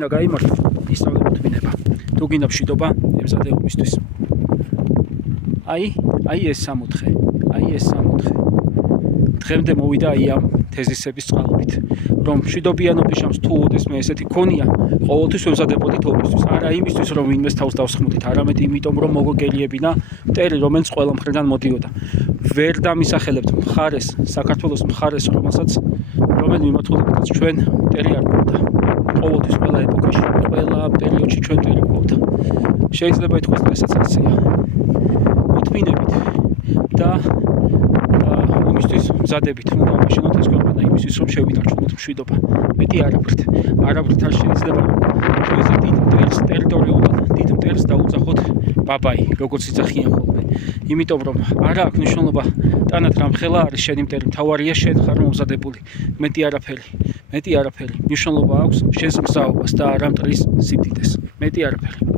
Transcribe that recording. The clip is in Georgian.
უნდა გაიმართო, ისწავლებ თმინება. თუ გინდა მშვიდობა ემზადებისთვის. აი ეს 64. დღემდე მოვიდა აი ამ თეზისების წყალობით, რომ მშვიდობიანობის შამს თუ ოდესმე მე ესეთი ქონია, ყოველთვის ვემზადებოდით ომისთვის. არა იმისთვის, რომ ვინმეს თავს დავსხმოდით, არამედ იმიტომ, რომ მოგოგელიებინა მტერი, რომელიც ყველა მხრიდან მოდიოდა. ვერ დამისახელებთ მხარეს, საქართველოს მხარეს, რომელ მიმართულებითაც ჩვენ მტერი არ გვქონდა. ყოველთვის ყველა ეპოქაში, ყველა პერიოდში ჩვენ მტერი გვქონდა. შეიძლება ითქვას დღესაც ასეა. მოთმინებით და იმისთვის მზადებით უნდა ვაშენოთ ეს ქვეყანა იმისთვის, რომ შევინარჩუნოთ მშვიდობა. მეტი არაფრით არ შეიძლება, რომ ჩვენზე დიდ მტერს ტერიტორიულად დიდ მტერს დაუძახოთ ბაბაი, როგორც იძახიან ხოლმე. იმიტომ რომ არა აქვს მნიშვნელობა ტანად რამხელა არის შენი მტერი, მთავარია შენ ხარ მომზადებული. მეტი არაფერი. მნიშვნელობა აქვს შენს მგზავრობას და არა მტრის სიდიდეს. მეტი არაფერი.